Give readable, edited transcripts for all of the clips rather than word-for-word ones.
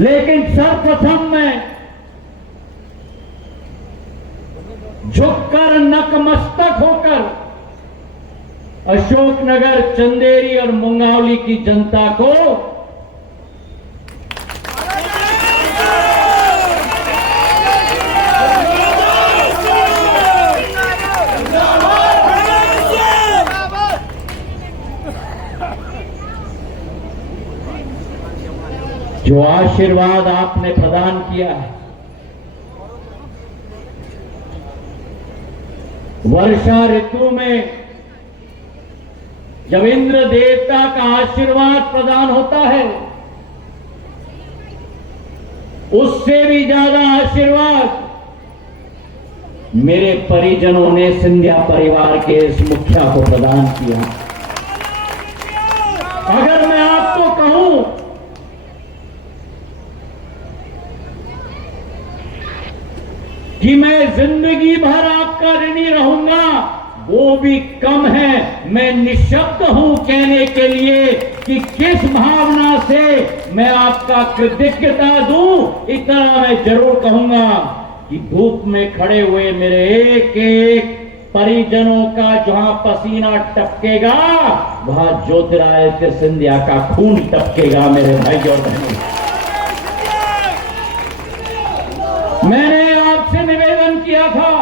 लेकिन सर्वप्रथम मैं झुककर नतमस्तक होकर अशोकनगर, चंदेरी और मुंगावली की जनता को जो आशीर्वाद आपने प्रदान किया है, वर्षा ऋतु में जब इंद्र देवता का आशीर्वाद प्रदान होता है, उससे भी ज्यादा आशीर्वाद मेरे परिजनों ने सिंधिया परिवार के इस मुखिया को प्रदान किया। अगर मैं आपको कहूं कि मैं जिंदगी भर आपका ऋणी रहूंगा, वो भी कम है। मैं निशब्द हूं कहने के लिए कि किस भावना से मैं आपका कृतज्ञता दूं। इतना मैं जरूर कहूंगा कि धूप में खड़े हुए मेरे एक एक परिजनों का जहां पसीना टपकेगा, वहां ज्योतिरादित्य सिंधिया का खून टपकेगा। मेरे भाई और बहनों, मैंने आपसे निवेदन किया था,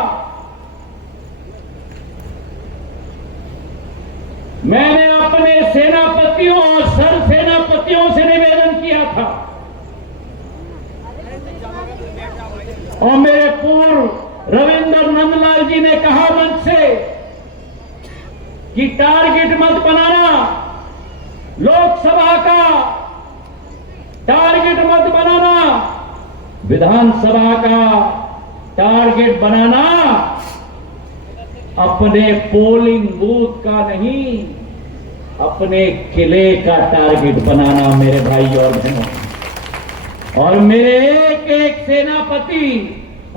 मैंने अपने सेनापतियों और सरसेनापतियों से निवेदन किया था और मेरे पूर्व रविंद्र नंदलाल जी ने कहा मंच से कि टारगेट मत बनाना, लोकसभा का टारगेट मत बनाना, विधानसभा का टारगेट बनाना, अपने पोलिंग बूथ का नहीं, अपने किले का टारगेट बनाना। मेरे भाई और बहनों, और मेरे एक एक सेनापति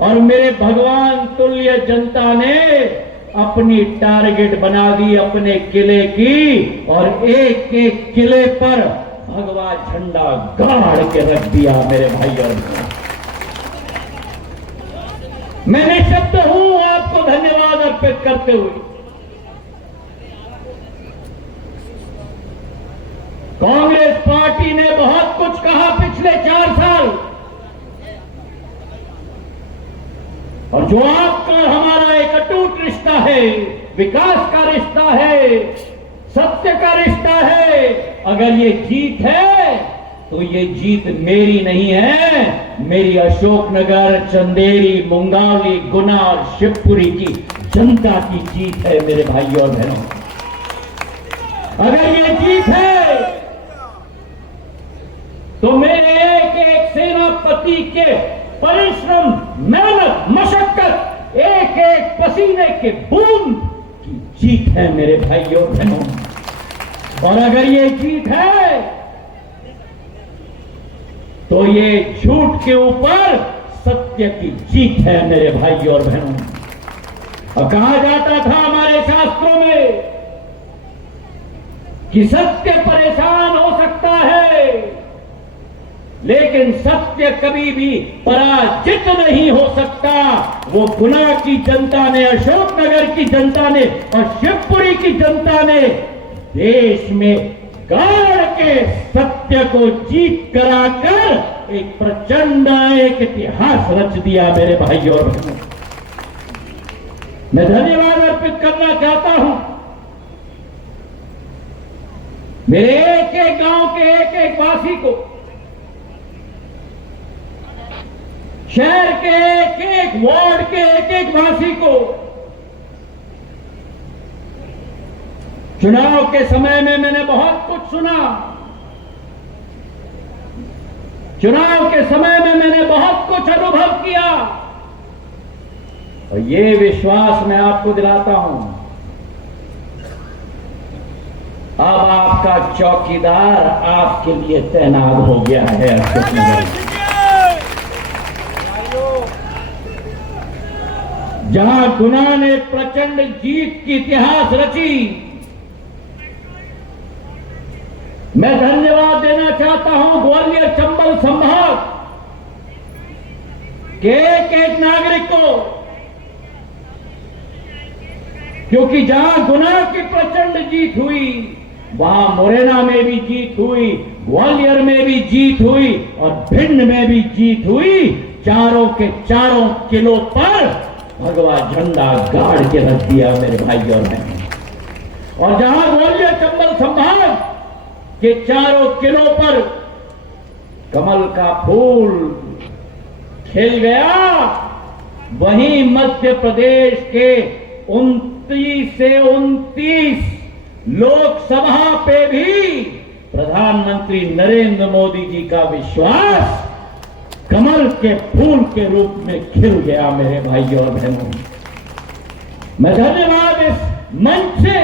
और मेरे भगवान तुल्य जनता ने अपनी टारगेट बना दी अपने किले की, और एक एक किले पर भगवा झंडा गाड़ के रख दिया। मेरे भाई और बहनों, मैं निशब्द हूं आपको धन्यवाद अर्पित करते हुए। कांग्रेस पार्टी ने बहुत कुछ कहा पिछले 4 साल, और जो आपका हमारा एक अटूट रिश्ता है, विकास का रिश्ता है, सत्य का रिश्ता है, अगर ये जीत है तो ये जीत मेरी नहीं है, मेरी अशोकनगर, चंदेरी, मुंगावली, गुना और शिवपुरी की जनता की जीत है। मेरे भाई और बहनों, अगर ये जीत है तो मेरे एक एक सेनापति के परिश्रम, मेहनत, मशक्कत, एक एक पसीने के बूंद की जीत है। मेरे भाई और बहनों, और अगर ये जीत है तो ये झूठ के ऊपर सत्य की जीत है। मेरे भाई और बहनों, और कहा जाता था हमारे शास्त्रों में कि सत्य परेशान हो सकता है, लेकिन सत्य कभी भी पराजित नहीं हो सकता। वो गुना की जनता ने, अशोकनगर की जनता ने और शिवपुरी की जनता ने देश में गाड़ के सत्य को जीत कराकर एक प्रचंड एक इतिहास रच दिया। मेरे भाई और बहनों, मैं धन्यवाद अर्पित करना चाहता हूं मेरे एक एक गांव के एक एक वासी को, शहर के एक एक वार्ड के एक एक वासी को। चुनाव के समय में मैंने बहुत कुछ सुना, चुनाव के समय में मैंने बहुत कुछ अनुभव किया, और ये विश्वास मैं आपको दिलाता हूं, अब आपका चौकीदार आपके लिए तैनात हो गया है। जहां गुना ने प्रचंड जीत की इतिहास रची, मैं धन्यवाद देना चाहता हूं ग्वालियर चंबल संभाग के एक नागरिक को, क्योंकि जहां गुना की प्रचंड जीत हुई वहां मुरैना में भी जीत हुई, ग्वालियर में भी जीत हुई और भिंड में भी जीत हुई। चारों के चारों किलो पर भगवा झंडा गाड़ के रख दिया मेरे भाई और बहनों। और जहां ग्वालियर चंबल संभाग के चारों किलो पर कमल का फूल खिल गया, वहीं मध्य प्रदेश के 29 से 29 लोकसभा पे भी प्रधानमंत्री नरेंद्र मोदी जी का विश्वास कमल के फूल के रूप में खिल गया मेरे भाइयों और बहनों। मैं धन्यवाद इस मंच से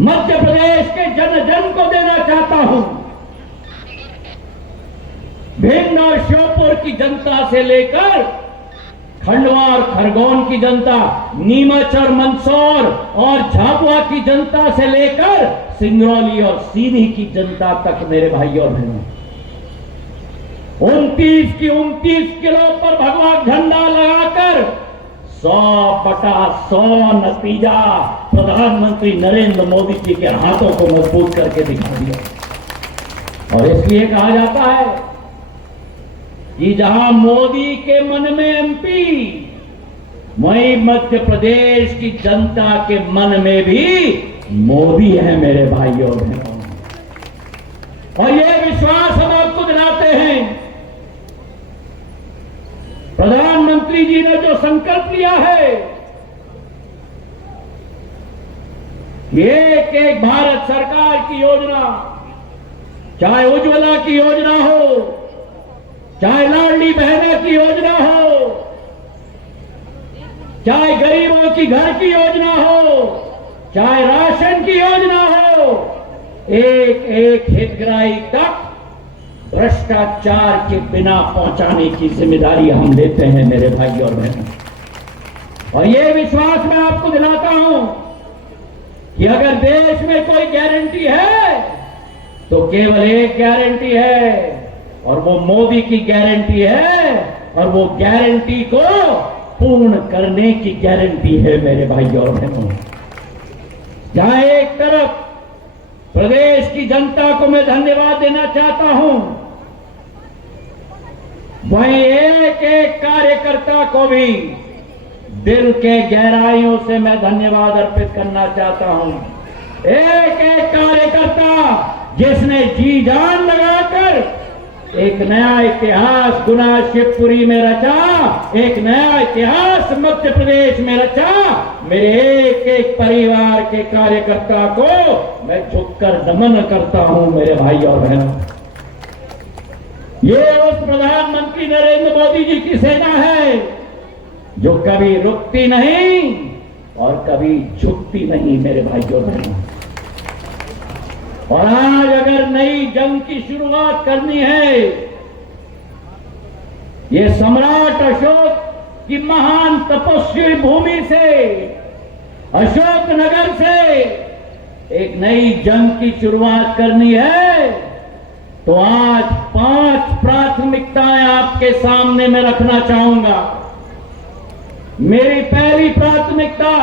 मध्य प्रदेश के जन जन को देना चाहता हूं। भिंड और श्योपुर की जनता से लेकर खंडवा और खरगोन की जनता, नीमच और मंदसौर और झाबुआ की जनता से लेकर सिंगरौली और सीधी की जनता तक मेरे भाइयों और बहनों, 29 की 29 किलो पर भगवा झंडा लगाकर 100/100 नतीजा प्रधानमंत्री नरेंद्र मोदी जी के हाथों को मजबूत करके दिखा दिया। और इसलिए कहा जाता है कि जहां मोदी के मन में एमपी, वहीं मध्य प्रदेश की जनता के मन में भी मोदी है मेरे भाइयों और बहनों। और यह विश्वास हम आपको दिलाते हैं, प्रधानमंत्री जी ने जो संकल्प लिया है, एक एक भारत सरकार की योजना, चाहे उज्ज्वला की योजना हो, चाहे लाडली बहना की योजना हो, चाहे गरीबों की घर की योजना हो, चाहे राशन की योजना हो, एक एक हितग्राही तक भ्रष्टाचार के बिना पहुंचाने की जिम्मेदारी हम लेते हैं मेरे भाई और बहनों। और ये विश्वास मैं आपको दिलाता हूं कि अगर देश में कोई गारंटी है तो केवल एक गारंटी है, और वो मोदी की गारंटी है, और वो गारंटी को पूर्ण करने की गारंटी है मेरे भाई और बहनों। जहां एक तरफ प्रदेश की जनता को मैं धन्यवाद देना चाहता हूं, वहीं एक एक कार्यकर्ता को भी दिल के गहराइयों से मैं धन्यवाद अर्पित करना चाहता हूं। एक एक कार्यकर्ता जिसने जी जान लगाकर एक नया इतिहास गुना शिवपुरी में रचा, एक नया इतिहास मध्य प्रदेश में रचा। मेरे एक एक परिवार के कार्यकर्ता को मैं झुककर नमन करता हूं मेरे भाई और बहनों। ये उस प्रधानमंत्री नरेंद्र मोदी जी की सेना है जो कभी रुकती नहीं और कभी झुकती नहीं मेरे भाई और बहनों। और आज अगर नई जंग की शुरुआत करनी है, ये सम्राट अशोक की महान तपस्वी भूमि से, अशोक नगर से एक नई जंग की शुरुआत करनी है, तो आज 5 प्राथमिकताएं आपके सामने मैं रखना चाहूंगा। मेरी पहली प्राथमिकता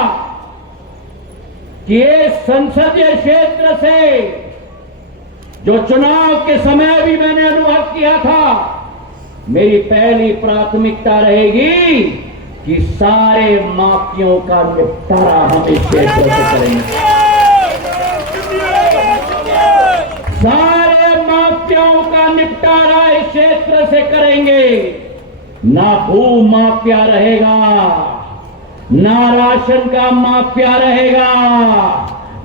कि इस संसदीय क्षेत्र से जो चुनाव के समय भी मैंने अनुभव किया था, मेरी पहली प्राथमिकता रहेगी कि सारे माफियों का निपटारा हम इस क्षेत्र से करेंगे। सारे माफियाओं का निपटारा इस क्षेत्र से करेंगे। ना भू माफिया रहेगा, ना राशन का माफिया रहेगा,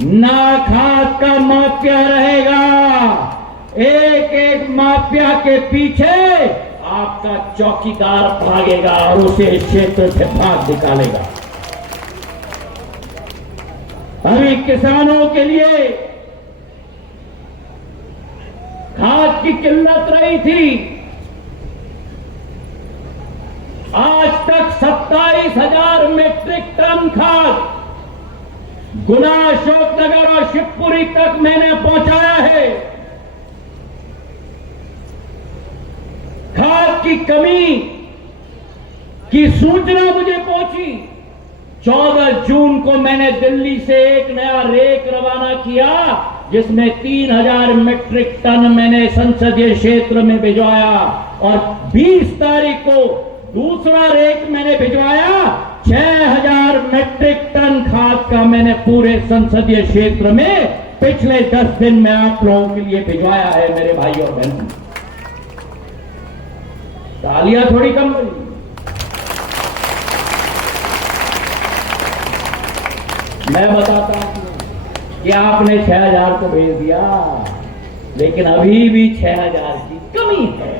ना खाद का माफिया रहेगा। एक एक माफिया के पीछे आपका चौकीदार भागेगा और उसे इस क्षेत्र से भाग निकालेगा। अभी किसानों के लिए खाद की किल्लत रही थी। आज तक 27,000 मीट्रिक टन खाद गुना, अशोकनगर और शिवपुरी तक मैंने पहुंचाया है। की कमी की सूचना मुझे पहुंची। 14 जून को मैंने दिल्ली से एक नया रेक रवाना किया, जिसमें 3000 मीट्रिक टन मैंने संसदीय क्षेत्र में भिजवाया, और 20 तारीख को दूसरा रेक मैंने भिजवाया। 6000 मीट्रिक टन खाद का मैंने पूरे संसदीय क्षेत्र में पिछले 10 दिन में आप लोगों के लिए भिजवाया है मेरे भाई और बहनों। तालियां थोड़ी कम बनी। मैं बताता हूं कि आपने 6000 को भेज दिया, लेकिन अभी भी 6000 की कमी है।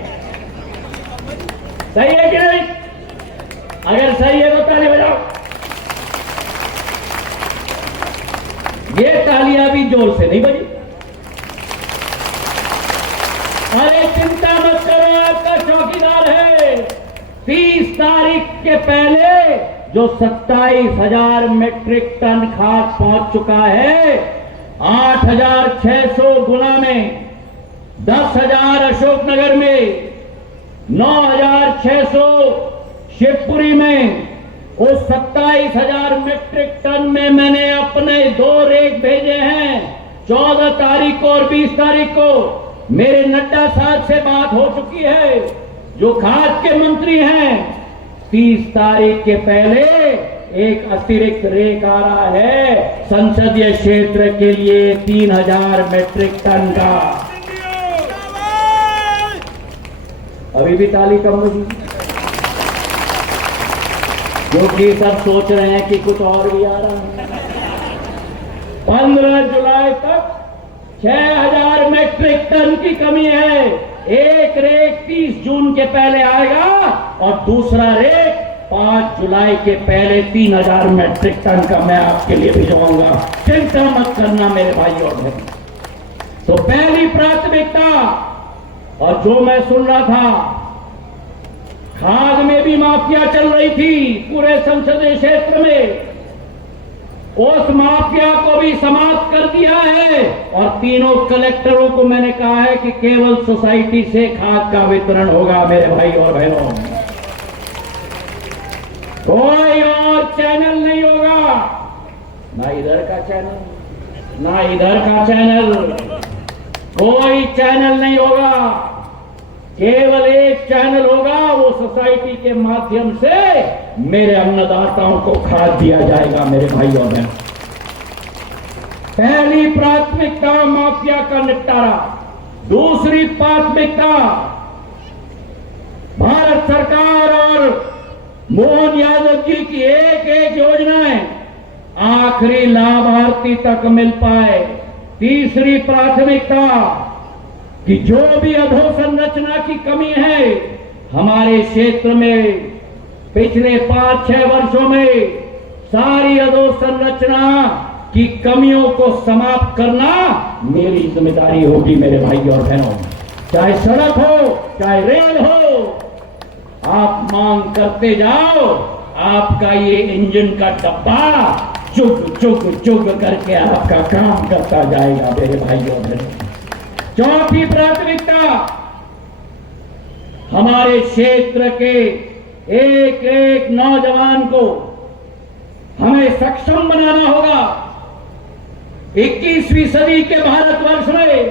सही है कि नहीं? अगर सही है तो ताली बजाओ। ये तालियां भी जोर से नहीं बजी। अरे चिंता मत करो, आपका चौकीदार है। 30 तारीख के पहले जो 27,000 मीट्रिक टन खाद पहुंच चुका है, 8,600 गुना में, 10,000 अशोकनगर में, 9,600 शिवपुरी में, उस 27,000 मीट्रिक टन में मैंने अपने 2 रेक भेजे हैं। 14 तारीख को और 20 तारीख को मेरे नड्डा साहब से बात हो चुकी है, जो खाद के मंत्री हैं। 30 तारीख के पहले एक अतिरिक्त रेक आ रहा है संसदीय क्षेत्र के लिए 3000 मीट्रिक टन का। अभी भी ताली कम होगी, क्योंकि सब सोच रहे हैं कि कुछ और भी आ रहा है। 15 जुलाई तक 6000 मीट्रिक टन की कमी है। एक रेक 30 जून के पहले आएगा और दूसरा रेक 5 जुलाई के पहले 3000 मीट्रिक टन का मैं आपके लिए भिजवाऊंगा। चिंता मत करना मेरे भाई और बहन। तो पहली प्राथमिकता, और जो मैं सुन रहा था, खाद में भी माफिया चल रही थी पूरे संसदीय क्षेत्र में, उस माफिया को भी समाप्त कर दिया है। और तीनों कलेक्टरों को मैंने कहा है कि केवल सोसाइटी से खाद का वितरण होगा मेरे भाई और बहनों। कोई और चैनल नहीं होगा, ना इधर का चैनल ना इधर का चैनल, कोई चैनल नहीं होगा। केवल एक चैनल होगा, वो सोसाइटी के माध्यम से मेरे अन्नदाताओं को खाद दिया जाएगा मेरे भाई और बहन। पहली प्राथमिकता माफिया का निपटारा। दूसरी प्राथमिकता, भारत सरकार और मोहन यादव जी की एक एक योजनाएं आखिरी लाभार्थी तक मिल पाए। तीसरी प्राथमिकता कि जो भी अधोसंरचना की कमी है हमारे क्षेत्र में, पिछले 5-6 वर्षों में सारी अधोसंरचना की कमियों को समाप्त करना मेरी जिम्मेदारी होगी मेरे भाई और बहनों। चाहे सड़क हो, चाहे रेल हो, आप मांग करते जाओ, आपका ये इंजन का डब्बा चुग चुग चुग करके आपका काम करता जाएगा मेरे भाई और बहनों। चौथी प्राथमिकता, हमारे क्षेत्र के एक एक नौजवान को हमें सक्षम बनाना होगा। 21वीं सदी के भारतवर्ष में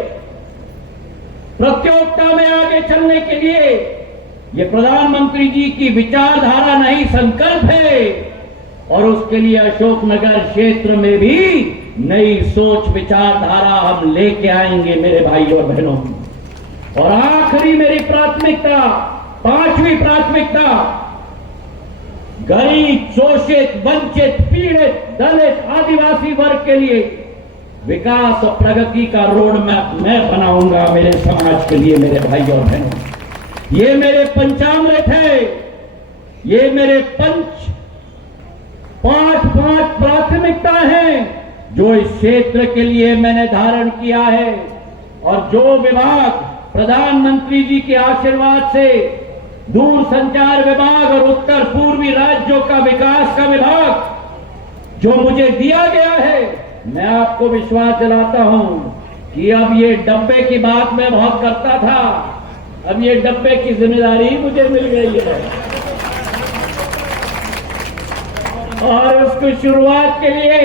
प्रतियोगिता में आगे चलने के लिए ये प्रधानमंत्री जी की विचारधारा नहीं, संकल्प है। और उसके लिए अशोकनगर क्षेत्र में भी नई सोच विचारधारा हम लेके आएंगे मेरे भाई और बहनों। और आखिरी मेरी प्राथमिकता, 5वीं प्राथमिकता, गरीब, शोषित, वंचित, पीड़ित, दलित, आदिवासी वर्ग के लिए विकास और प्रगति का रोड मैप मैं बनाऊंगा मेरे समाज के लिए मेरे भाई और बहनों। ये मेरे पंचामृत है, ये मेरे पांच प्राथमिकता हैं जो इस क्षेत्र के लिए मैंने धारण किया है। और जो विभाग प्रधानमंत्री जी के आशीर्वाद से दूरसंचार विभाग और उत्तर पूर्वी राज्यों का विकास का विभाग जो मुझे दिया गया है, मैं आपको विश्वास दिलाता हूं कि अब ये डब्बे की बात मैं बहुत करता था, अब ये डब्बे की जिम्मेदारी मुझे मिल गई है और उसकी शुरुआत के लिए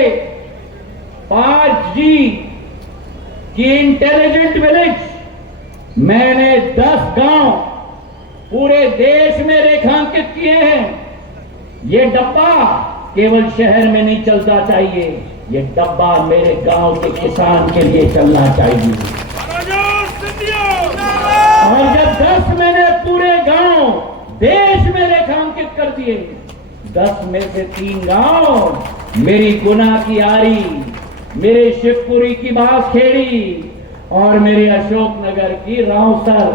5G की इंटेलिजेंट विलेज मैंने 10 गांव पूरे देश में रेखांकित किए हैं। ये डब्बा केवल शहर में नहीं चलता चाहिए, ये डब्बा मेरे गांव के किसान के लिए चलना चाहिए। और जब 10 मैंने पूरे गांव देश में रेखांकित कर दिए, 10 में से 3 गांव मेरी गुना की आरी, मेरे शिवपुरी की बांसखेड़ी और मेरे अशोकनगर की रावसर,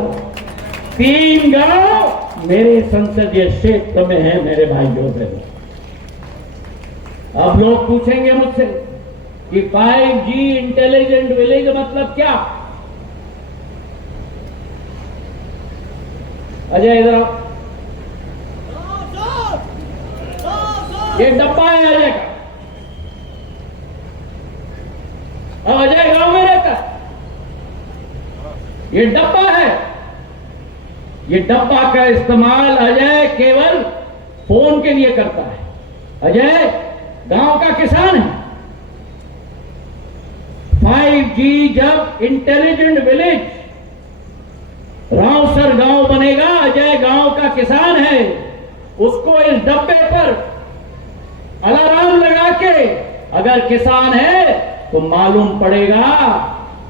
3 गांव मेरे संसदीय क्षेत्र में है मेरे भाइयों बहनों। अब लोग पूछेंगे मुझसे कि 5G इंटेलिजेंट विलेज मतलब क्या? अजय इधर आओ। ये डब्बा है अजय का। अब अजय गांव में रहता है, ये डब्बा है। ये डब्बा का इस्तेमाल अजय केवल फोन के लिए करता है। अजय गांव का किसान है। 5G जब इंटेलिजेंट विलेज रावसर गांव बनेगा, अजय गांव का किसान है, उसको इस डब्बे पर अलार्म लगा के अगर किसान है तो मालूम पड़ेगा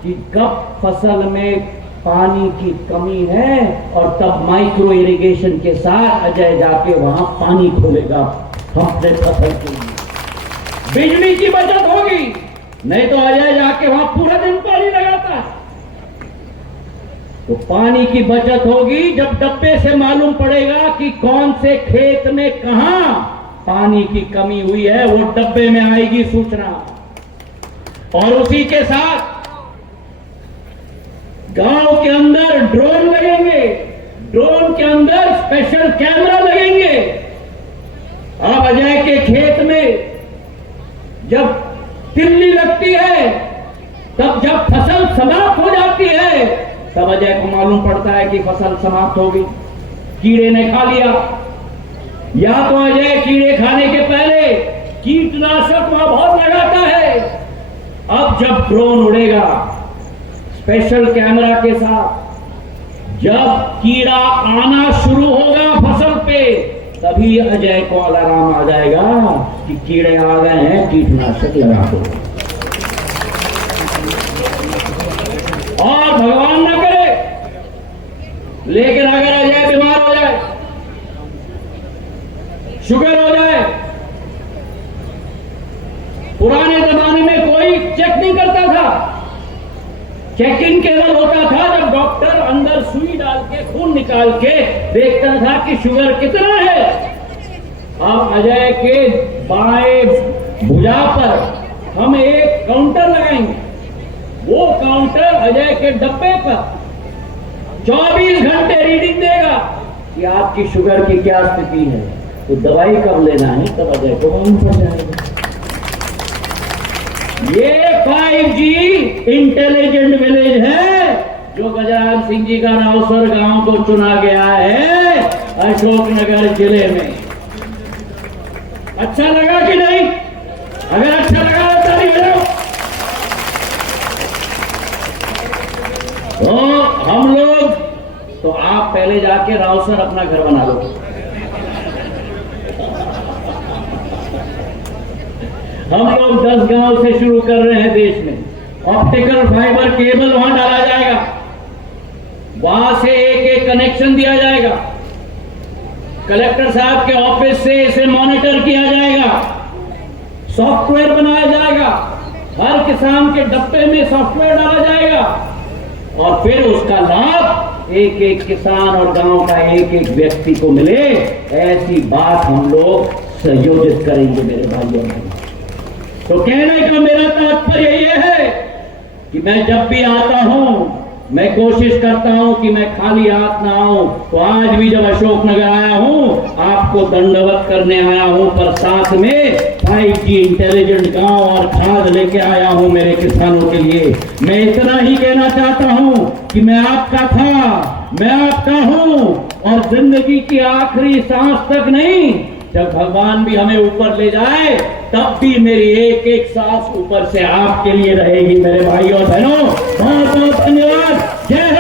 कि कब फसल में पानी की कमी है और तब माइक्रो इरिगेशन के साथ अजय जाके वहां पानी खोलेगा अपने फसल के लिए। बिजली की बचत होगी, नहीं तो अजय जाके वहां पूरा दिन पानी लगाता है। तो पानी की बचत होगी जब डब्बे से मालूम पड़ेगा कि कौन से खेत में कहां पानी की कमी हुई है, वो डब्बे में आएगी सूचना। और उसी के साथ गांव के अंदर ड्रोन लगेंगे, ड्रोन के अंदर स्पेशल कैमरा लगेंगे। अब अजय के खेत में जब तिल्ली लगती है, तब जब फसल समाप्त हो जाती है, तब अजय को मालूम पड़ता है कि फसल समाप्त हो गई, कीड़े ने खा लिया। या तो अजय कीड़े खाने के पहले कीटनाशक वहां बहुत लगाता है। अब जब ड्रोन उड़ेगा स्पेशल कैमरा के साथ, जब कीड़ा आना शुरू होगा फसल पे, तभी अजय को अलार्म आ जाएगा कि कीड़े आ गए हैं, कीटनाशक लगा दो। और भगवान ना करे, लेकिन अगर अजय बीमार हो जाए, शुगर हो जाए, पुराने जमाने में कोई चेक नहीं करता था। चेकिंग केवल होता था जब डॉक्टर अंदर सुई डाल के खून निकाल के देखता था कि शुगर कितना है। अब अजय के बाएं भुजा पर हम एक काउंटर लगाएंगे, वो काउंटर अजय के डब्बे पर 24 घंटे रीडिंग देगा कि आपकी शुगर की क्या स्थिति है, तो दवाई कब लेना है तब अजय को मालूम पड़ जाएगा। ये 5G इंटेलिजेंट विलेज है जो गजानन सिंह जी का रावसर गांव को चुना गया है अशोकनगर जिले में। अच्छा लगा कि नहीं? अगर अच्छा लगा तो ताली बजाओ। तो हम लोग, तो आप पहले जाके रावसर अपना घर बना लो। हम लोग 10 गांव से शुरू कर रहे हैं देश में। ऑप्टिकल फाइबर केबल वहां डाला जाएगा, वहां से एक कनेक्शन दिया जाएगा, कलेक्टर साहब के ऑफिस से इसे मॉनिटर किया जाएगा, सॉफ्टवेयर बनाया जाएगा, हर किसान के डब्बे में सॉफ्टवेयर डाला जाएगा और फिर उसका लाभ एक एक किसान और गांव का एक एक व्यक्ति को मिले। ऐसी बात हम लोग संयोजित करेंगे मेरे भाइयों बहनों। तो कहने का मेरा तात्पर्य यह है कि मैं जब भी आता हूं, मैं कोशिश करता हूं कि मैं खाली हाथ ना आऊं। तो आज भी जब अशोकनगर आया हूं, आपको दंडवत करने आया हूं, पर साथ में 5G इंटेलिजेंट गांव और खाद लेके आया हूं मेरे किसानों के लिए। मैं इतना ही कहना चाहता हूं कि मैं आपका था, मैं आपका हूं और जिंदगी की आखिरी सांस तक नहीं, जब भगवान भी हमें ऊपर ले जाए तब भी मेरी एक एक सांस ऊपर से आपके लिए रहेगी मेरे भाई और बहनों। बहुत बहुत धन्यवाद। जय